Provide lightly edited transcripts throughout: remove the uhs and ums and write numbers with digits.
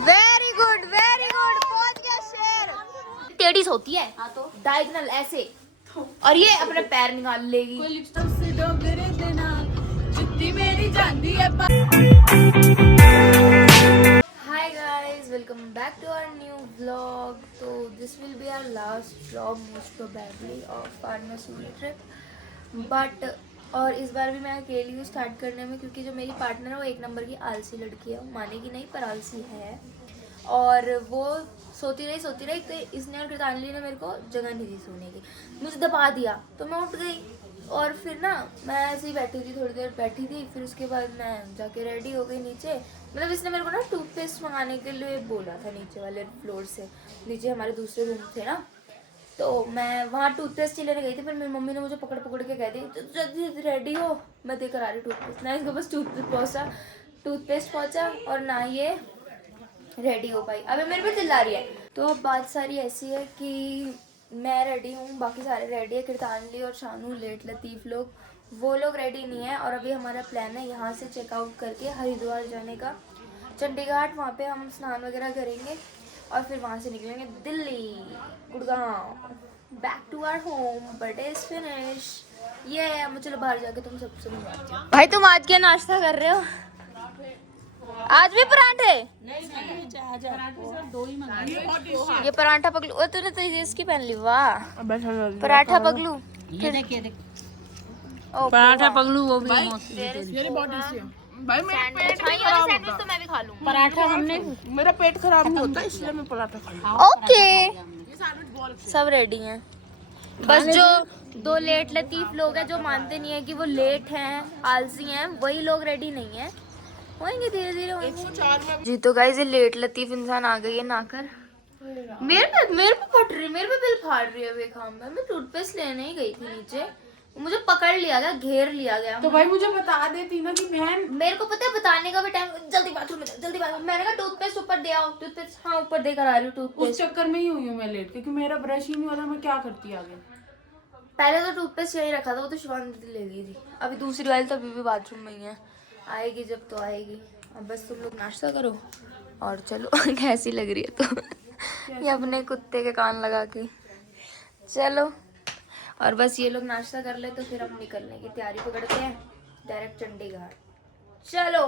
Very good पहुंच गया शेर। टेढ़ी होती है हाँ तो डायगोनल ऐसे और ये अपने पैर निकाल लेगी। Hi guys, welcome back to our new vlog. तो this will be our last vlog most probably of our Mussoorie trip. But और इस बार भी मैं अकेली हूँ स्टार्ट करने में, क्योंकि जो मेरी पार्टनर है वो एक नंबर की आलसी लड़की है। वो मानेगी नहीं पर आलसी है, और वो सोती रही तो इसने और कृतांजलि ने मेरे को जगह नहीं दी सोने की, मुझे दबा दिया तो मैं उठ गई। और फिर ना मैं ऐसे ही बैठी थी, थोड़ी देर बैठी थी, फिर उसके बाद मैं जाके रेडी हो गई नीचे। मतलब इसने मेरे को ना टूथपेस्ट मंगाने के लिए बोला था नीचे वाले फ्लोर से, नीचे हमारे दूसरे रूम थे ना, तो मैं वहाँ टूथपेस्ट ही लेने गई थी। फिर मेरी मम्मी ने मुझे पकड़ के कह दी जल्दी रेडी हो, मैं देकर आ रही टूथपेस्ट। ना इसके पास टूथपेस्ट पहुँचा और ना ये रेडी हो पाई। अभी मेरे पे चिल्ला रही है। तो अब बात सारी ऐसी है कि मैं रेडी हूँ, बाकी सारे रेडी है। कृतांजलि और शानू, लेट, लतीफ़ लोग, वो लोग रेडी नहीं है। और अभी हमारा प्लान है यहाँ से चेकआउट करके हरिद्वार जाने का, चंडीगढ़। वहाँ पे हम स्नान वगैरह करेंगे और फिर वहाँ से निकलेंगे Delhi, Gurgaon, back to our home. Birthday is finish. ये चलो बाहर जाके तुम सबसे मिलवाती हूँ। भाई तुम आज क्या नाश्ता कर रहे हो? आज भी पराठे? ये पराठा पगलू, ओ तूने तो इसकी पहन ली, वाह। पराठा पगलू, ये देखिए पराठा पगलू, वो भी ये बहुत टेस्टी है भाई। मेरा पेट खराब होता है तो मैं भी खा लूं। पराठा हमने, मेरा पेट खराब नहीं होता इसलिए मैं पराठा खा लूं। ओके, सब रेडी हैं, बस जो दो लेट लतीफ लोग हैं जो मानते नहीं है कि वो लेट हैं, आलसी हैं, वही लोग रेडी नहीं है। होएंगे धीरे धीरे होएंगे जी। तो गाइस ये लेट लतीफ इंसान आ गई है नाकर। मेरे पे फट रही, मेरे पे बिल फाड़ रही है बेखाम में। मैं टूथपेस्ट लेने ही गई थी नीचे, मुझे पकड़ लिया गया, घेर लिया गया। तो भाई मुझे बता देती ना कि बहन, मेरे को पता है बताने का भी टाइम, जल्दी बाथरूम में। मैंने कहा टूथपेस्ट ऊपर दे आओ, टूथपेस्ट हाँ ऊपर देकर आ रही हूँ टूथपेस्ट। उस चक्कर में ही हुई हूँ मैं लेट, क्योंकि मेरा ब्रश ही नहीं होता। मैं क्या करती आगे? पहले तो टूथपेस्ट यही रखा था, वो तो शिवानी दीदी ले गई थी। अभी दूसरी वाली तो अभी भी बाथरूम में ही है, आएगी जब तो आएगी। अब बस तुम लोग नाश्ता करो और चलो। कैसी लग रही है तो ये अपने कुत्ते के कान लगा के चलो। और बस ये लोग नाश्ता कर ले तो फिर हम निकलने की तैयारी पकड़ते हैं डायरेक्ट चंडीगढ़। चलो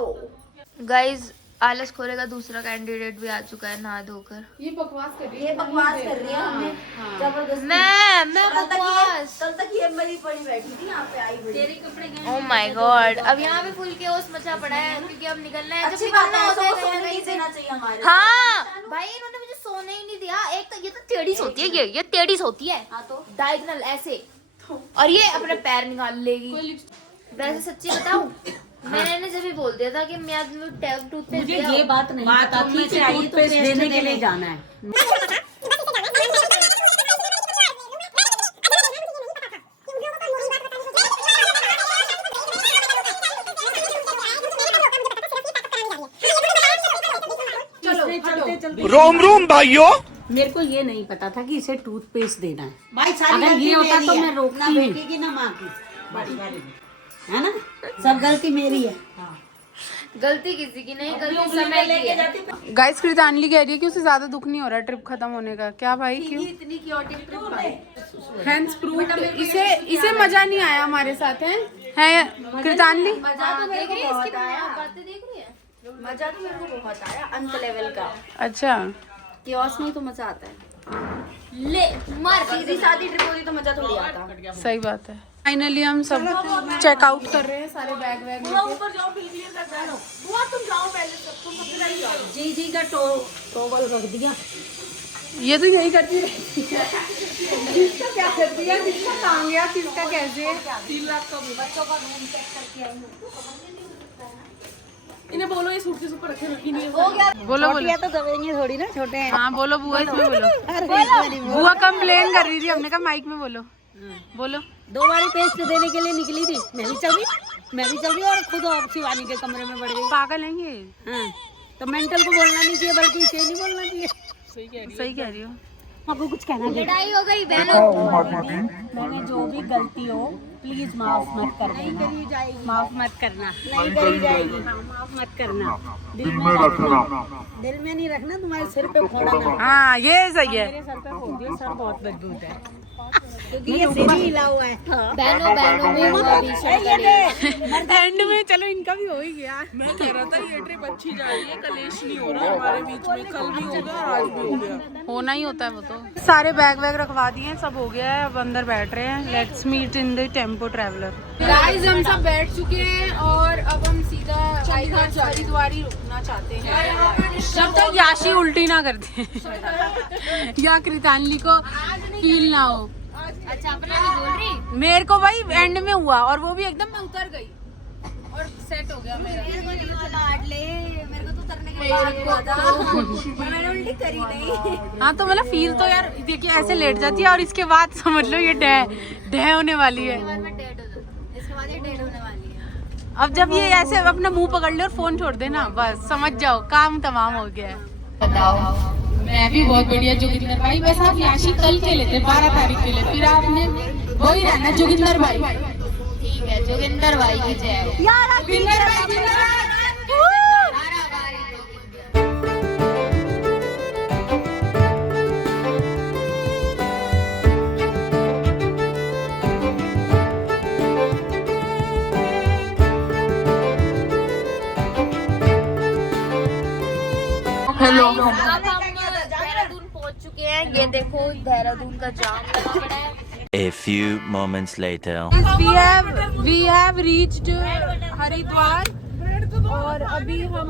गाइज, आलस खोरे का दूसरा कैंडिडेट भी आ चुका है नहा धोकर। ये बकवास कर रही है, ये बकवास कर रही है हमें जबरदस्त। मैं बकवास कल तक ये मेरी पड़ी बैठी थी यहाँ पे, आई बड़ी। तेरे कपड़े। ओह माय गॉड, अब यहाँ पे फुल केओस मचा पड़ा है, क्योंकि अब निकलना है। जब निकलना होता है कहीं ना कहीं से। हमारे हाँ भाई, इन्होंने मुझे सोने ही नहीं दिया। एक तो ये तो टेढ़ी सोती है, ये टेढ़ी सोती है हाँ तो डायगोनल ऐसे और ये अपने पैर निकाल लेगी। वैसे सच्ची बताऊं, मैंने जब भी बोल दिया था कि मैं टूथपेस्ट, मुझे ये बात नहीं पता थी कि टूथपेस्ट देने के लिए जाना है। रोम रोम भाइयों, मेरे को ये नहीं पता था कि इसे टूथपेस्ट देना है भाई। अगर ये होता तो मैं रोकती नहीं। बेटी की ना माँ की, है ना, सब गलती मेरी है। गलती किसी की नहीं, गलती समय की है। गाइस कृतांजलि कह रही है कि उसे ज्यादा दुख नहीं हो रहा ट्रिप खत्म होने का। क्या भाई, क्यों? इतनी क्योटिक ट्रिप है। हैंड्स प्रूफ, इसे मजा नहीं आया हमारे साथ है कृतांजलि। मजा तो मेरे को बहुत आया, बातें देख रही है। मजा तो मेरे को बहुत आया, अंत लेवल का। अच्छा, कियोस में तो मजा आता है। ले मार, सीधी सादी ट्रिप होती तो मजा थोड़ी आता। सही बात है। फाइनली हम सब चेकआउट कर रहे हैं, सारे बैग लेके। ऊपर जाओ, बिल बुआ तुम जाओ पहले, तुम सबसे जाओ। जी जी का टॉवल रख दिया। ये तो यही करती रहती है। किसका क्या करती है, किसका काम गया, किसका कैसे। 3 लाख का बच्चों का रूम चेक करके आई हूँ। इन्हें बोलो ये सूटकेस ऊपर रखे रखी नहीं है। बोलो तो दबेंगे थोड़ी ना, छोटे हैं। हाँ बोलो बुआ, इसमें बोलो। बुआ कंप्लेन कर रही थी, हमने कहा माइक में बोलो। बोलो। 2 बारी पेस्ट देने के लिए निकली थी, मैं भी चल रही और खुद शिवानी के कमरे में बढ़ गई। पागल है ये। हाँ, तो मेंटल को बोलना नहीं चाहिए, बल्कि इसे नहीं बोलना चाहिए। सही कह रही हो। आपको कुछ कहना है? लड़ाई हो गई बहनों। मैंने जो भी गलती हो प्लीज माफ मत कर देना, माफ मत करना, नहीं करी जाएगी, माफ मत करना, दिल में नहीं रखना, तुम्हारे सिर पे फोड़ना। हाँ ये सही है। मेरे सर पे फोड़ दिया, सर बहुत मजबूत है क्योंकि ये सिर ही हिला हुआ है। बहनों में हुआ भीषण कलेश। एंड में चलो इनका भी हो ही गया। मैं कह रहा था ये ट्रिप अच्छी जा रही है, कलेश नहीं हो रहा हमारे बीच में, कल भी हो गया आज भी हो गया, होना ही होता है वो तो। सारे बैग वैग रखवा दिए, सब हो गया है, अब अंदर बैठ रहे हैं। Let's meet in the tempo traveller. Guys हम सब बैठ चुके हैं और अब हम सीधा हरिद्वार ही रुकना चाहते हैं जब तक याशी उल्टी ना कर दे या कृतांजलि को फील ना हो। अच्छा अपना नहीं बोल रही। मेरे को भाई एंड में हुआ और वो भी एकदम मैं उतर गई और सेट हो गया मेरा। मेरे को तो उतरने के बाद मैंने उल्टी करी नहीं। हाँ तो मतलब फील तो यार देखिए ऐसे लेट जाती है और इसके बाद समझ लो ये डह होने वाली है। इसके बाद ये डेड होने वाली है। अब जब ये ऐसे अपना मुंह पकड़ ले और फोन छोड़ दे ना, बस समझ जाओ काम तमाम हो गया है। बताओ। मैं भी बहुत बढ़िया जोगिंदर भाई। वैसे आप याशी कल के लेते 12 तारीख के लिए, फिर आपने वही रहना जोगिंदर भाई। ठीक है जोगिंदर भाई की जय। जोगिंदर भाई जिंदाबाद। हेलो अब हम देहरादून पहुंच चुके हैं। ये देखो देहरादून का जाम लगा पड़ा है। A few moments later. We have reached Haridwar और अभी हम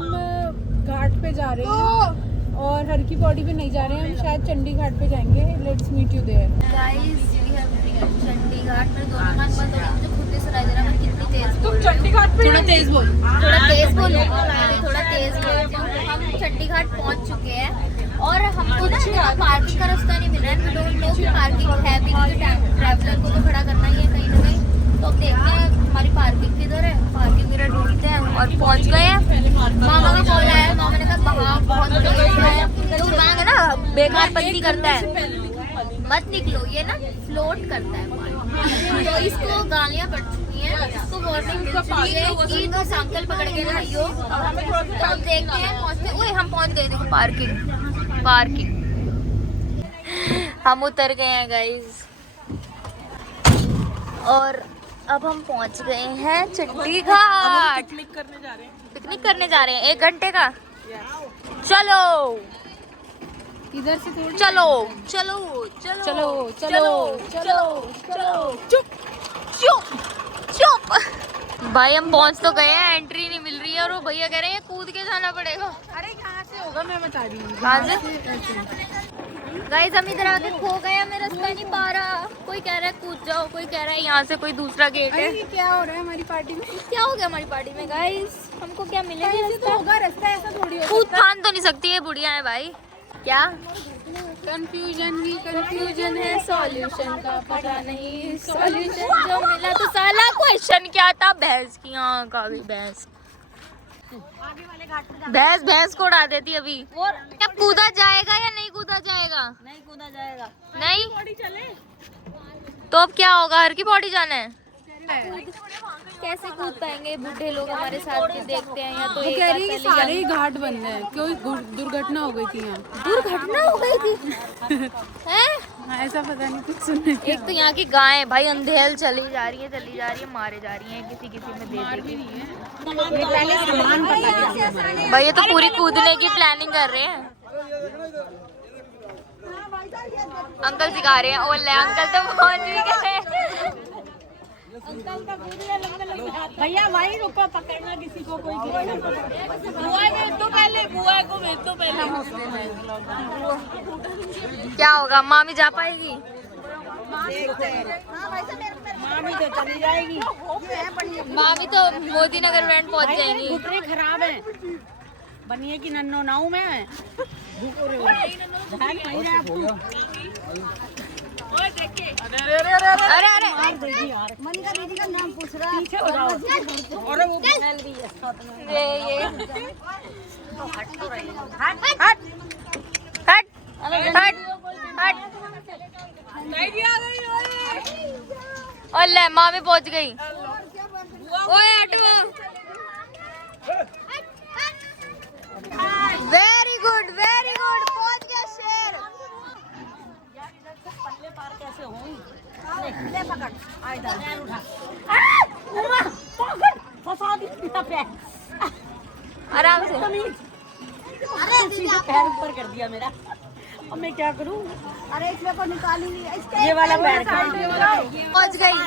घाट पे जा रहे हैं और हर की पौड़ी पे नहीं जा रहे हैं, हम शायद चंडी घाट पे जाएंगे। Let's meet you there. Guys we have reached Chandi Ghat. मेरे दोनों कान बंद हो गए, मुझे खुद नहीं सुनाई दे रहा मैं कितनी तेज बोल रही हूं। चंडी घाट पे थोड़ा तेज बोल, थोड़ा तेज बोलूं, थोड़ा तेज बोलती हूं। हम चंडी घाट पहुंच चुके हैं और हमको ना यहाँ पार्किंग का रास्ता नहीं मिल रहा है। वी डोंट नो कि पार्किंग है भी, क्योंकि ट्रैवलर को तो खड़ा करना ही है कहीं ना कहीं। तो अब देखते हैं हमारी पार्किंग किधर है, पार्किंग मेरा ढूंढते हैं और पहुंच गए हैं। मामा का कॉल आया, मामा ने कहा वहाँ बहुत तेज है, तो मांग ना बेकार पंती करता है, मत निकलो, ये ना फ्लोट करता है पानी। तो इसको गालियाँ पड़ चुकी हैं, इसको वार्निंग मिल चुकी है कि तो सांकल पकड़ के नहाइयो। तो हम देखते हैं पहुँचते। ओए हम पहुँच गए, देखो पार्किंग हम उतर गए हैं गाइस और अब हम पहुँच गए हैं चंडी घाट। पिकनिक करने जा रहे हैं 1 घंटे का। चलो इधर से थोड़ी चलो चलो चलो चलो चलो चलो चलो चुप चुप चुप। भाई हम पहुंच तो गए हैं, एंट्री नहीं मिल रही है और वो भैया कह रहे हैं कूद के जाना पड़ेगा। अरे कहाँ से होगा मैं बता रही हूँ। कहाँ से? गाइस हम इधर आके खो गए, हमें रास्ता नहीं पा रहा। कोई कह रहा है कूद जाओ, कोई कह रहा है यहाँ से कोई दूसरा गेट है। ये क्या हो रहा है हमारी पार्टी में? क्या हो गया हमारी पार्टी में गाइस? हमको क्या मिलेगा? ऐसे तो होगा रास्ता, ऐसा थोड़ी होगा। कूद फान तो नहीं सकती है, बुढ़िया है भाई। क्या कंफ्यूजन ही कंफ्यूजन है, सॉल्यूशन का पता नहीं, सॉल्यूशन जो मिला तो साला क्वेश्चन क्या था? भैंस की आँख आ गई, भैंस को उड़ा देती अभी। और क्या कूदा जाएगा या नहीं कूदा जाएगा? नहीं कूदा जाएगा। नहीं तो अब क्या होगा? हर की पौड़ी जाना है। कैसे कूद पाएंगे? बूढ़े लोग हमारे साथ के देखते हैं। या तो वो कह रही है कि सारे ही घाट बंद हैं, कोई दुर्घटना हो गई थी यहाँ। दुर्घटना हो गई थी हैं? हाँ, ऐसा पता नहीं कुछ सुनने को। एक तो यहाँ की गायें भाई अंधेल चली जा रही है, मारे जा रही है, किसी में दे देगी। पहले सामान पता भाई ये तो पूरी कूदने की प्लानिंग कर रहे हैं। अंकल सिखा रहे हैं। ओले अंकल तो पहुंच भी गए। भैया वही रुको, पकड़ना किसी को, कोई क्या होगा? मामी जा पाएगी? मामी तो चली जाएगी। मामी तो मोदी नगर फ्रेंड पहुंच जाएंगी। घुटने खराब है, बनिए की नन्नो नाऊ में अरे मनिका दीदी का नाम पूछ रहा, पीछे हो जाओ। और वो भी है। ये हट हट हट हट और ले मामी पहुंच गई। ओए हटो। वेरी गुड पहुंच गया शेर। कैसे होंगी? ले पकड़, आ इधर उठा। फंसा दी पैर। आराम से। अरे सीधे पैर ऊपर कर दिया मेरा। अब मैं क्या करूं? अरे इसमें को निकालूंगी। ये वाला पैर पहुंच गई।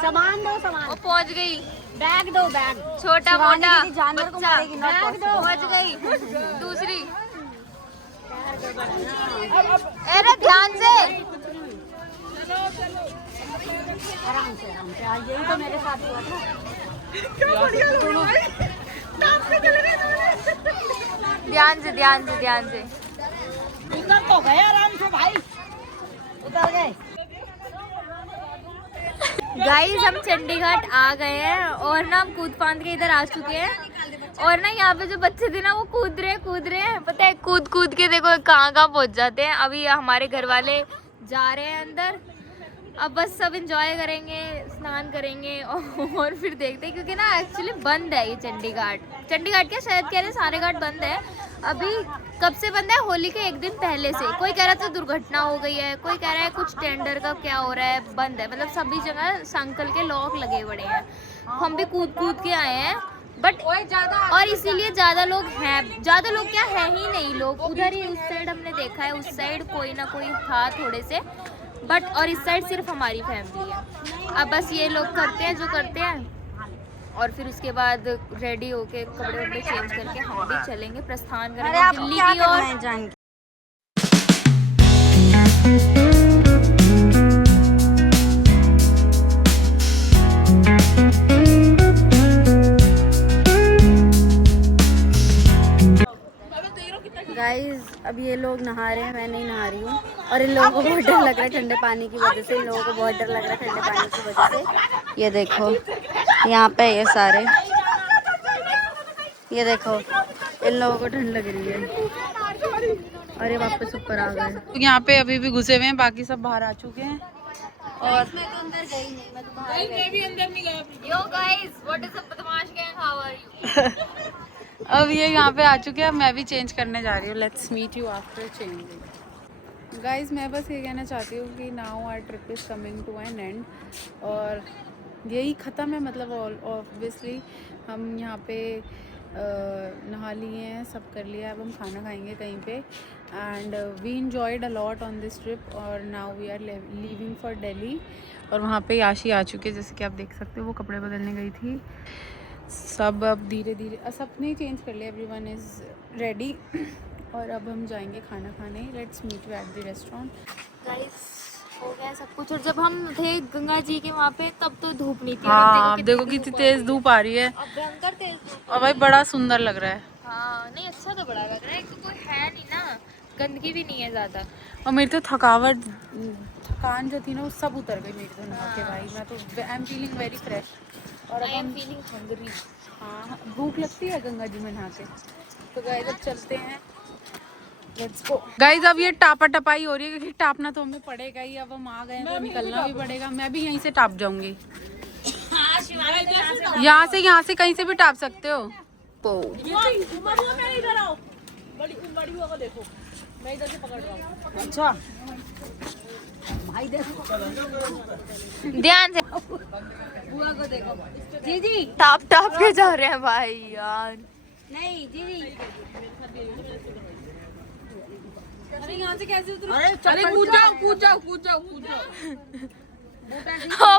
सामान दो, सामान। वो पहुंच गई। बैग दो, बैग। छोटा मोटा जानवर को बच्चा। मारेगी, not बैग दो। possible। पहुंच गई। दूसरी। अरे ध्यान से। आराम से आज यही तो मेरे साथ हुआ था। ध्यान से। उतर तो गए आराम से भाई, उतर गए। गाइस हम चंडीगढ़ आ गए हैं और ना हम कूद फांद के इधर आ चुके हैं। और ना यहाँ पे जो बच्चे थे ना वो कूद रहे हैं। पता है कूद के देखो कहाँ पहुँच जाते हैं। अभी हमारे घर वाले जा रहे हैं अंदर। अब बस सब एंजॉय करेंगे, स्नान करेंगे और फिर देखते हैं, क्योंकि ना एक्चुअली बंद है ये चंडीगढ़ क्या शायद कह रहे सारे घाट बंद है अभी। कब से बंद है? होली के एक दिन पहले से। कोई कह रहा था दुर्घटना हो गई है, कोई कह रहा है कुछ टेंडर का क्या हो रहा है, बंद है। मतलब सभी जगह संकल के लॉक लगे पड़े हैं। हम भी कूद के आए हैं बट और इसीलिए ज़्यादा लोग क्या है ही नहीं लोग। उधर ही उस साइड हमने देखा है, उस साइड कोई ना कोई था थोड़े से बट, और इस साइड सिर्फ हमारी फैमिली है। अब बस ये लोग करते हैं जो करते हैं और फिर उसके बाद रेडी होके कपड़े चेंज करके हम भी चलेंगे, प्रस्थान करेंगे दिल्ली की ओर। गाइस अब ये लोग नहा रहे हैं, मैं नहीं नहा रही हूँ और इन लोगों को बहुत डर लग रहा है ठंडे पानी की वजह से। इन लोगों को बहुत डर लग रहा है ठंडे पानी की वजह से। ये देखो यहाँ पे ये सारे, ये देखो इन लोगों को ठंड लग रही है और ये वापस ऊपर आ गए। यहाँ पे अभी भी घुसे हुए हैं, बाकी सब बाहर आ चुके हैं। और मैं तो अंदर गई नहीं, मैं तो बाहर मैं भी अंदर नहीं गया। Yo guys what is up बदमाश गैंग, हाउ आर यू? अब ये यहाँ पे आ चुके हैं, मैं भी चेंज करने जा रही हूँ। Let's meet you after changing. Guys मैं बस ये कहना चाहती हूँ कि now our trip is coming to an end और यही ख़त्म है। मतलब ऑब्वियसली हम यहाँ पे नहा लिए हैं, सब कर लिया। अब हम खाना खाएंगे कहीं पे and we enjoyed a lot on this trip और now we are leaving for Delhi. और वहाँ पे याशी आ चुके हैं, जैसे कि आप देख सकते हो। वो कपड़े बदलने गई थी। सब अब धीरे धीरे सबने चेंज कर लिया, एवरीवन इज़ रेडी और अब हम जाएंगे खाना खाने। Let's meet you at the restaurant. Guys हो गया सब कुछ। और जब हम थे गंगा जी के वहाँ पे तब तो धूप नहीं थी। हाँ देखो कितनी तेज धूप आ रही है भयंकर तेज धूप। और भाई बड़ा सुंदर लग रहा है। हाँ नहीं अच्छा तो बड़ा लग रहा है, कोई है नहीं ना, गंदगी भी नहीं है ज़्यादा। और मेरी तो थकान जो थी ना वो सब उतर गई मेरी तो नहा के। भाई मैं तो I am feeling very fresh और अब हम फीलिंग हंग्री। हाँ भूख लगती है गंगा जी में नहा के। तो गाइस अब चलते हैं, लेट्स गो। गाइस अब ये टापा टपाई हो रही है क्योंकि टापना तो हमें पड़ेगा ही। अब हम आ गए हैं तो निकलना भी पड़ेगा। मैं भी यहीं से टाप जाऊंगी। यहाँ से कहीं से भी टाप सकते हो। अच्छा भाई देखो, ध्यान से। बुआ को देखो। जी टाप के जा रहे हैं भाई यार। नहीं जी अरे यहाँ से कैसे उतरूं? अरे कूद जाओ।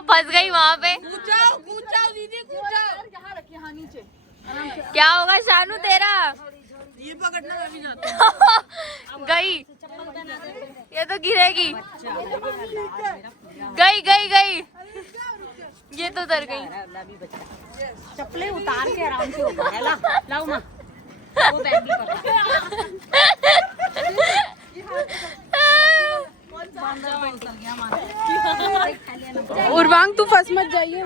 फंस गई वहाँ पे। कूद जाओ दीदी, कूद जाओ। यहाँ रखिए, हाँ नीचे। क्या होगा शानू तेरा? ये पकड़ना, मैं भी जाता हूँ। गई, ये तो गिरेगी। गई ये तो उतर गई। चप्पलें उतार के आराम से ऊपर है। लाओ माँ, वो बैग भी पकड़। उर्वांग तू फंस मत जाइए।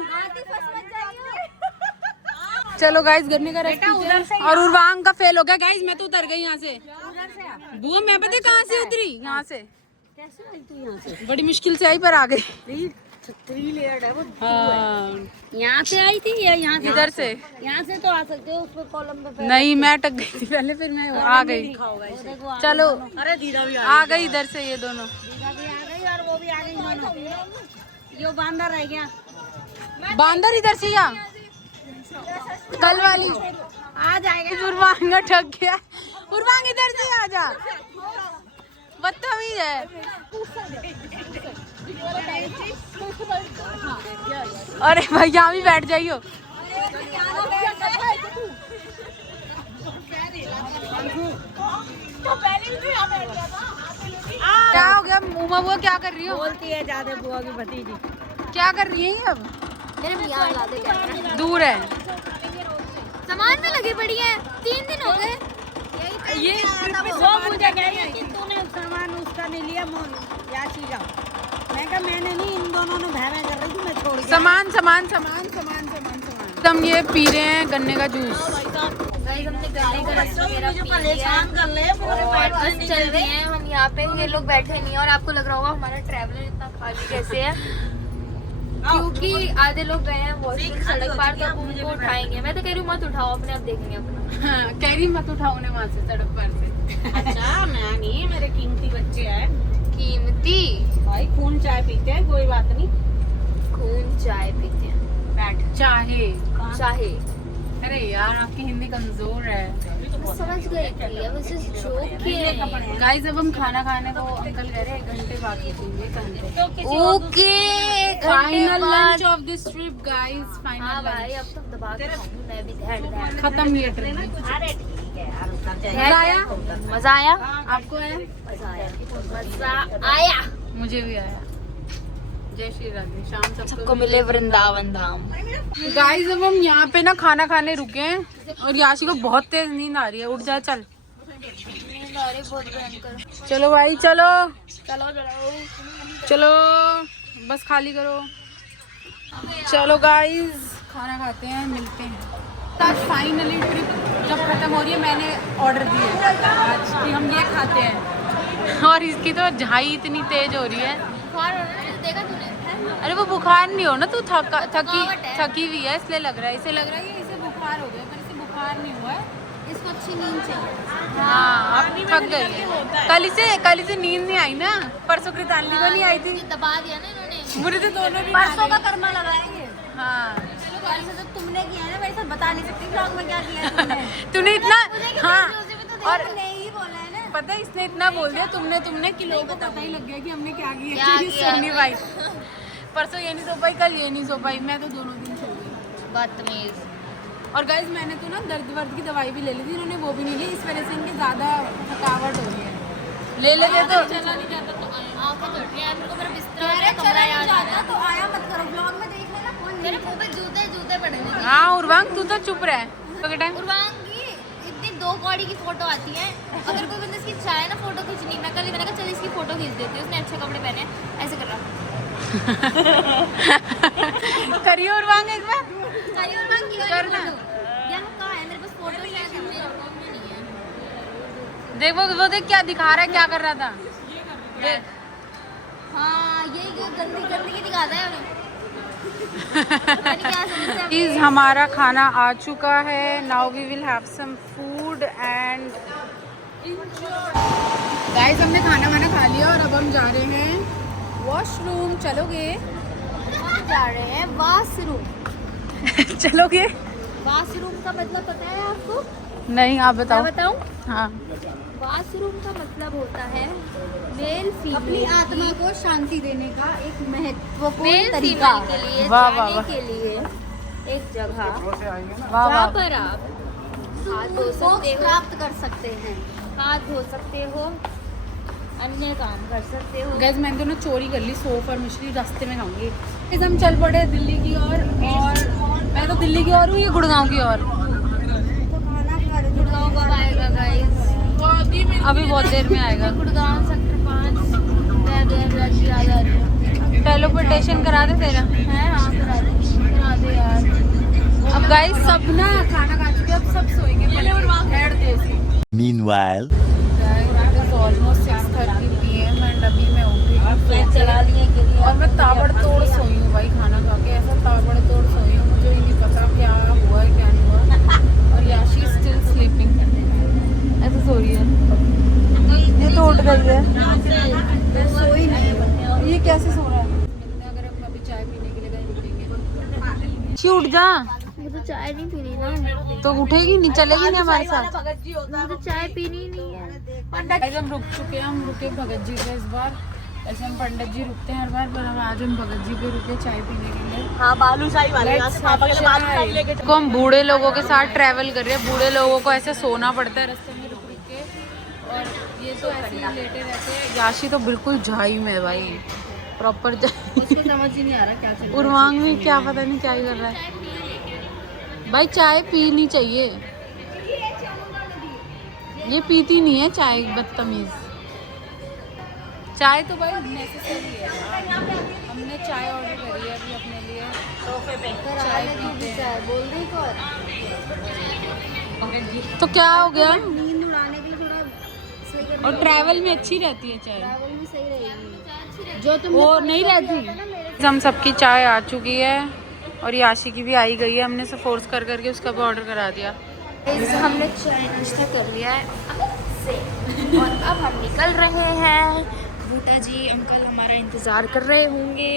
चलो गाइस गिरने का रास्ता और उर्वांग का फेल हो गया। गाइस मैं तो उतर गई यहाँ से। बुआ मैं पता कहाँ से उतरी, यहाँ से। कैसे आई तू यहाँ से? बड़ी मुश्किल से आई पर आ गई। 3 लेयर्ड है वो। हाँ यहाँ से आई थी या यहाँ से? इधर से। यहाँ से तो आ सकते हो, उसपे कॉलम पे पैर नहीं मैं अटक गई थी पहले, फिर मैं आ गई। देखो। चलो अरे दीदा भी आ गई इधर से ये दोनों। दीदा भी आ गई और वो भी आ गई दोनों। यो बांदर रह गया। बांदर इधर से या कल वाली आ जाएगा। उर्वांग अटक गया। उर्वांग इधर से आ जा, बदतमीज है। अरे भाई यहाँ भी बैठ जाइयो। क्या हो गया मुमा बुआ, क्या कर रही हो? बोलती है ज्यादा बुआ की भतीजी। क्या कर रही है अब? मेरे मियाँ ला दे कैमरा। दूर है। सामान में लगी पड़ी है, 3 दिन हो गए। ये वो मुझे कह रही है कि तूने सामान उसका नहीं लिया, याची का। मैं कहा मैंने नहीं, इन दोनों ने भैया कर रही थी, मैं छोड़ गया। सामान सामान सामान सामान सामान सामान। हम ये पी रहे हैं गन्ने का जूस। गाइस हमने गन्ने का रस वगैरह पी लिया परेशान कर ले, और बस चल रहे हैं हम यहाँ पे। ये लोग बैठे नहीं है और आपको लग रहा होगा हमारा ट्रैवलर इतना खाली कैसे है, क्योंकि आधे लोग गए हैं वॉशरूम सड़क पार, तो अब उनको उठाएंगे। मैं तो कह रही हूँ मत उठाओ, अपने आप देखेंगे अपना। हाँ, कह रही मत उठाओ ने वहाँ से सड़क पर से। अच्छा मैं नहीं, मेरे कीमती बच्चे हैं कीमती भाई, खून चाय पीते हैं, कोई बात नहीं। खून चाय पीते हैं। बैठ चाहे। चाहे अरे यार आपकी हिंदी कमजोर है। मैं समझ गई थी, अब इसे जोक किए। गाइस अब हम खाना खाने को अंकल कह रहे हैं 1 घंटे बाद रुकेंगे। Okay final lunch of this trip guys, हाँ फाइनल भाई, अब तो दबा के खाऊंगी मैं भी। धैर्य खत्म ये ट्रिप। अरे ठीक है यार, मजा आया? मजा आया, आपको आया? मजा आया, मजा आया। मुझे भी आया। जय श्री राधे। शाम सबको मिले वृंदावन धाम। गाइस अब हम यहाँ पे ना खाना खाने रुके हैं और याशी को बहुत तेज नींद आ रही है। उठ जा चल। नींद आ रही बहुत भयंकर। चलो भाई चलो चलो चलो चलो, बस खाली करो। चलो गाइस खाना खाते हैं, मिलते हैं। आज फाइनली ट्रिप जब खत्म हो रही है, मैंने ऑर्डर दिया आज कि हम ये खाते हैं और इसकी तो झाई इतनी तेज हो रही है। बुखार देखा तूने? अरे वो बुखार नहीं हो ना, तू थकी थकावट है। थकी हुई है इसलिए लग रहा है। इसे लग रहा है कि इसे बुखार हो गया, पर इसे बुखार नहीं हुआ है। इसको अच्छी नींद चाहिए। हाँ अब थक गई है। कल इसे नींद नहीं आई ना, परसों कृतांजलि को नहीं आई थी। दबा दिया ना इन्होंने। मुझे तो दोनों भी परसों का कर्मा लगाएंगे। हाँ वैसे तो तुमने किया है ना, वैसे बता नहीं सकती ब्लॉग में क्या किया है तुमने। तूने इतना हाँ और तुमने ही बोला है ना। पता है इसने इतना बोल दिया तुमने कि लोगों को पता ही लग गया कि हमने क्या किया। क्या चीज़ किया? सुननी भाई, परसों ये नहीं सो पाई, कल ये नहीं सो पाई, मैं तो दोनों दिन सो गई। बदतमीज। और गाइज मैंने तो ना दर्द वर्द की दवाई भी ले ली थी, इन्होंने वो भी नहीं ली, इस वजह से इनकी ज़्यादा थकावट हो रही है। ले लेते तो चला नहीं जाता तो आंखें चढ़ रही हैं। मेरे को मेरा बिस्तर और मेरा कमरा याद आ रहा है। तो आया मत करो, ब्लॉग में देख लेना कौन मेरे मुंह पे जूते जूते पड़े हैं। हाँ उर्वांग तू तो चुप रह। टाइम उर्वांगी इतनी 2 कौड़ी की फोटो आती है, अगर कोई बंदा इसकी चाहे ना फोटो खींचनी, मैं कल मैंने कहा चल इसकी फोटो खींच देती हूँ, उसने अच्छे कपड़े पहने हैं, ऐसे कर रहा। करिए उर्वांग एक बार। अरे उर्वांगी करना। यहाँ कहाँ है मेरे पास फोटो? शायद मेरे फोन में नहीं है। देख वो देख क्या दिखा रहा है, क्या कर रहा था देख। हाँ यही गंदी गंदगी दिखाता है उन्हें। पता नहीं क्या समझते हैं। प्लीज हमारा खाना आ चुका है। Now we will have some food and guys हमने खाना वाना खा लिया और अब हम जा रहे हैं वॉशरूम। चलोगे? जा रहे हैं वाशरूम। चलोगे? वाशरूम का मतलब पता है आपको? नहीं आप मैं बताओ। बताऊं? हाँ वाशरूम का मतलब होता है मेल अपनी फीमेल आत्मा को शांति देने का एक महत्वपूर्ण मेल तरीका फीमेल के लिए वाह, वाह, जाने वाह। के लिए एक जगह वाह जहाँ वाह। पर आप हाथ धो सकते मोक्ष हो, प्राप्त कर सकते हैं। हाथ धो सकते हो, अन्य काम कर सकते हो। गैस मैंने तो ना चोरी कर ली, सोफ और मछली रास्ते में खाऊंगी। इस हम चल पड़े दिल्ली की और मैं तो दिल्ली की और हूँ, ये गुड़गांव की और। गुड़गांव कब आएगा गाइस? अभी बहुत देर में आएगा। गुड़गांव सेक्टर 5 याद आ रही है। टेलीपोर्टेशन करा दे तेरा। है हाँ करा दे यार। अब गाइस सब ना खाना खा चुके, अब सब सोएंगे। Meanwhile, ऑलमोस्ट 6:30 PM एंड अभी मैं उठी। चला लिए के लिए और मैं ताबड़तोड़ सोई हूँ भाई, खाना खा के ऐसा ताबड़तोड़ सोई हूँ, मुझे ही नहीं पता क्या हुआ है क्या नहीं हुआ। और याशी स्टिल स्लीपिंग, ऐसे सो रही है। ये तो उठ गई है, सोई नहीं। ये कैसे सो रहा है? अगर हम अभी चाय पीने के लिए कहीं रुकेंगे, उठ जा। मुझे चाय नहीं पीनी ना, तो उठेगी नहीं, चलेगी नहीं हमारे साथ। मुझे चाय पीनी नहीं है। हम रुक चुके हैं, हम रुके भगत जी पे इस बार। ऐसे हम पंडित जी रुकते हैं हर बार, पर हम आज हम भगत जी पे रुके चाय पीने के लिए। हाँ, बालूशाही वाले पापा के बालूशाही लेके को हम बूढ़े लोगों के साथ ट्रैवल कर रहे हैं। बूढ़े लोगों को ऐसे सोना पड़ता है रास्ते में रुक रुक के, और ये तो ऐसे ही लेटे रहते हैं। याशी तो बिल्कुल झाई में भाई, प्रॉपर उसको समझ ही नहीं आ रहा क्या चल रहा है। उर्वांग में क्या पता नहीं क्या ही कर रहा है। भाई चाय पीनी चाहिए, ये पीती नहीं है चाय, बदतमीज। चाय तो भाई नेसेसरी है। हमने चाय ऑर्डर करी है अभी अपने लिए, चाय पीते हैं। बोल रही तो क्या हो गया? नींद उड़ाने के लिए थोड़ा सही कर, और ट्रैवल में अच्छी रहती है चाय, ट्रैवल में सही रहेगी। जो तुम वो नहीं रहती। हम सबकी चाय आ चुकी है और याशी की भी आई गई है। हमने उसे फोर्स कर करके उसका भी ऑर्डर करा दिया। हमने चाय नाश्ता कर लिया है से, और अब हम निकल रहे हैं। बूटा जी अंकल हमारा इंतज़ार कर रहे होंगे,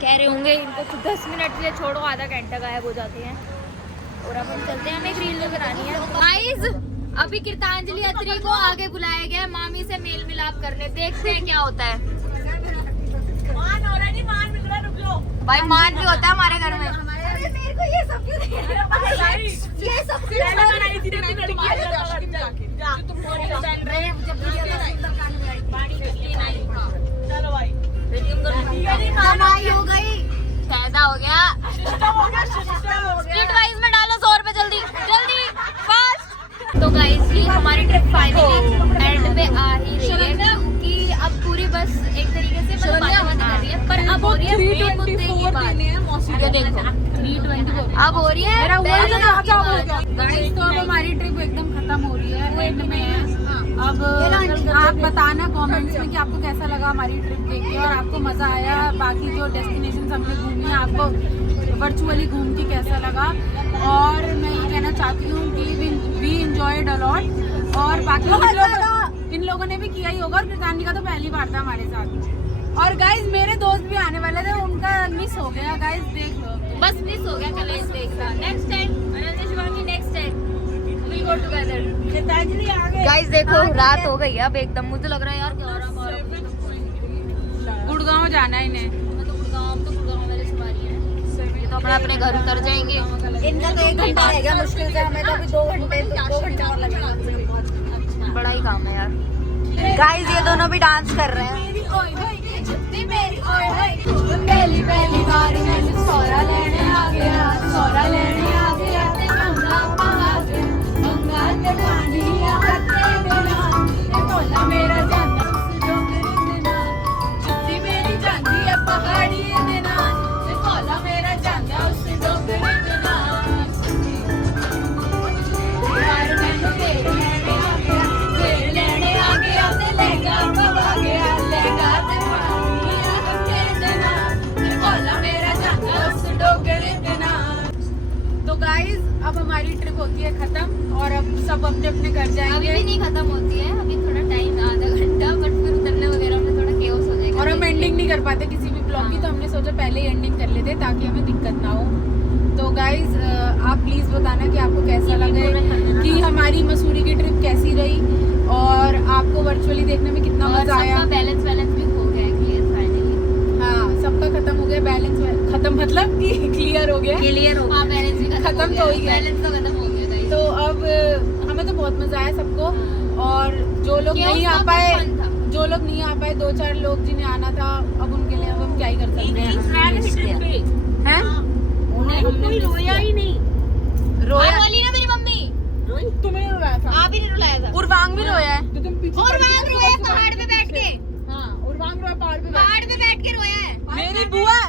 कह रहे होंगे इनको तो 10 मिनट के लिए छोड़ो, आधा घंटा गायब हो जाते हैं। और अब हम चलते हैं, हमें एक रील करानी है। गाइस अभी कीर्तांजलि अत्री को आगे बुलाया गया है मामी से मेल मिलाप करने, देखते हैं क्या होता है। भाई मान भी होता है हमारे घर में। मेरे को ये सब क्यों दे रहे हो? ये सब क्यों कमाई हो गई, फायदा हो गया। स्ट्रीट वाइज में डालो 100 रुपए, जल्दी जल्दी फास्ट। तो गाइस ये हमारी ट्रिप फाइनली एंड पे आ ही रही है, क्योंकि अब पूरी बस एक तरीके से मतलब बातें कर रही है, पर अब हो रही है मेन मुद्दे की बात। ये देखो 324 अब हो रही है गाइस। तो अब हमारी ट्रिप एकदम खत्म हो रही है, एंड में है। अब आप बताना कमेंट्स में कि आपको कैसा लगा हमारी ट्रिप देख के, और आपको मजा आया। बाकी जो डेस्टिनेशन हमने घूमी है, आपको वर्चुअली घूम के कैसा लगा। और मैं ये कहना चाहती हूँ कि वी एंजॉयड अ लॉट। और बाकी इन लोगों ने भी किया ही होगा, और कृतानी का तो पहली बार था हमारे साथ। और गाइज मेरे दोस्त भी आने वाले थे, उनका मिस हो गया गाइज, देख लो बस मिस हो गया कल next time next time we go together. Guys देखो रात हो गई है अब एकदम, मुझे लग रहा है यार क्या हो रहा है। गुड़गांव जाना है इन्हें। तो गुड़गांव वाले सवारी है, ये तो अपने अपने घर उतर जाएंगे। इनका तो 1 घंटा रह गया मुश्किल से, हमें तो अभी 2 घंटे और लगेगा। बड़ा ही काम है यार। गाइस ये दोनों भी डांस कर रहे हैं। पहली पहली बार मैंने सौरा लेने आ गया, सौरा लेने आ गया ते गंगा ते पानी आते बिना ए भोला मेरा जाना डोंगरी देना, जुत्ती मेरी जांदी है पहाड़ी देना, ए भोला मेरा जाना उस डोंगरी देना। यार मैंने तेरे लेने आ गया ते लहंगा पवा गया, लहंगा ते पानी आते देना, ए भोला मेरा जाना उस डोंगरी देना। तो गाइज अब हमारी ट्रिप होती है खत्म, और अब सब अपने अपने घर अभी जाएंगे। भी नहीं खत्म होती है, अभी थोड़ा टाइम आधा घंटा, बट फिर उतरने वगैरह में थोड़ा केओस हो जाएगा। और हम एंडिंग नहीं कर पाते किसी भी ब्लॉग की, तो हमने सोचा पहले ही एंडिंग कर लेते ताकि हमें दिक्कत ना हो। तो गाइज आप प्लीज बताना कि आपको कैसा लगा, कि हमारी मसूरी की ट्रिप कैसी रही, और आपको वर्चुअली देखने में कितना मजा आया। बैलेंस भी हो गया क्लियर फाइनली। हाँ सबका खत्म हो गया, बैलेंस खत्म मतलब कि क्लियर हो गया, क्लियर हो गया, बैलेंस भी खत्म तो हो ही गया। बैलेंस तो खत्म हो गया गाइस। तो अब हमें तो बहुत मजा आया सबको। और जो लोग नहीं आ पाए, जो लोग नहीं आ पाए 2-4 लोग जिन्हें आना था, अब उनके लिए अब हम क्या ही कर सकते हैं। कोई रोया ही नहीं। रोया बोली ना मेरी मम्मी, तुम्हें रोया था, आप ही नहीं रुलाया था। उर्वांग भी रोया है। तो तुम पीछे और वहाँ रोया पहाड़ पे बैठ के, हाँ उर्वांग रोया पहाड़ पे बैठ के रोया है।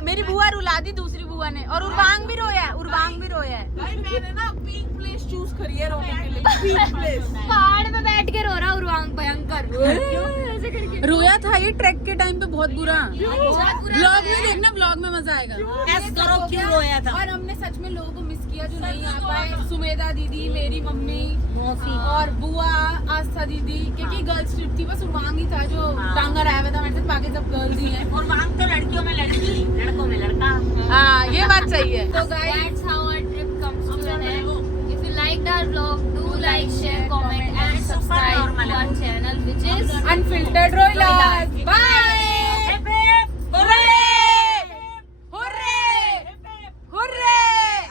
मेरी बुआ रुला दी दूसरी बुआ ने, और उर्वांग भी रोया है, उर्वांग भी रोया है। मैंने ना पीक प्लेस चूज करी है रोने के लिए, पीक प्लेस। पहाड़ पे बैठ के रो रहा उर्वांग भयंकर ऐसे करके रोया था ये ट्रैक के टाइम पे बहुत बुरा। व्लॉग में देखना, व्लॉग में मजा आएगा। करो क्यों रोया था। और हमने सच में लोगों को मिस किया जो नहीं आ पाए। सुमेधा दीदी, मेरी मम्मी और बुआ, आस्था दीदी, क्योंकि गर्ल्स ट्रिप थी। बस उमांग ही था जो टांगा रहा हुआ था मेरे साथ, बाकी सब गर्ल्स ही हैं। और वहाँ तो लड़कियों में लड़की, लड़कों में लड़का। हाँ ये बात सही है। So guys, that's how our trip comes to an end. If you liked our vlog, do like, share, comment and subscribe to our channel, which is unfiltered रोइलास। बाय। Hooray hooray hooray.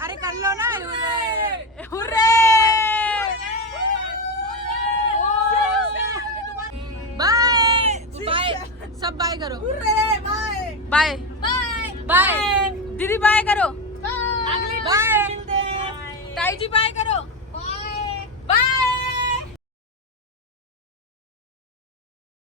अरे कर लो ना, hooray hooray. Bye bye, सब bye करो। Bye bye bye. दीदी bye करो। Bye. ताई जी बाय करो।